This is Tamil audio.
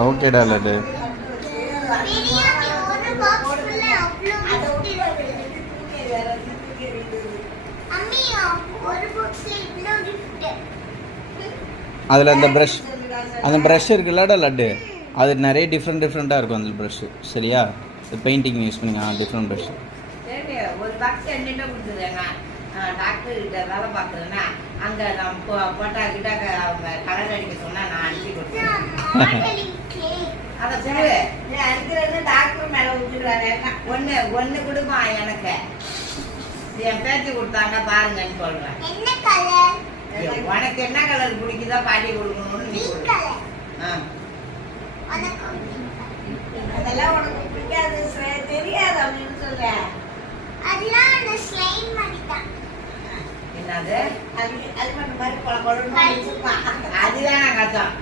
ஓகேடா லட்டு. அதில் அந்த ப்ரஷ் இருக்குல்லடா லட்டு, அது நிறைய டிஃப்ரெண்ட்டாக இருக்கும் அந்த ப்ரஷ்ஷு. சரியா? பெயிண்டிங் யூஸ் பண்ணிங்க டிஃப்ரெண்ட் ப்ரஷ். ஒரு பாக்ஸ் என்னென்ன கொடுத்துருங்க டாக்டர் கிட்ட வேலை பார்க்குறேன்னா அங்கே நான் போட்டா கிட்ட அவங்க கலர் அடிக்க சொன்னால் நான் அடிச்சு கொடுத்தேன். அதை சொல்லு அடிக்கிறது டாக்டர் மேலே ஊற்றிடுவாரு. ஒன்று கொடுப்பா எனக்கு, என் பேச்சு கொடுத்தாங்க பாருங்கன்னு சொல்கிறேன். உனக்கு என்ன கலர் பிடிக்குதோ பாட்டி கொடுக்கணும்னு நீ சொல்லு. அதெல்லாம் உனக்கு பிடிக்காது தெரியாது அப்படின்னு சொல்றேன். அதெல்லாம் அந்த ஸ்லைம் மாதிரி தான். என்னது அது அது மாதிரி கொலை கொலை அதுதான் கஷ்டம்.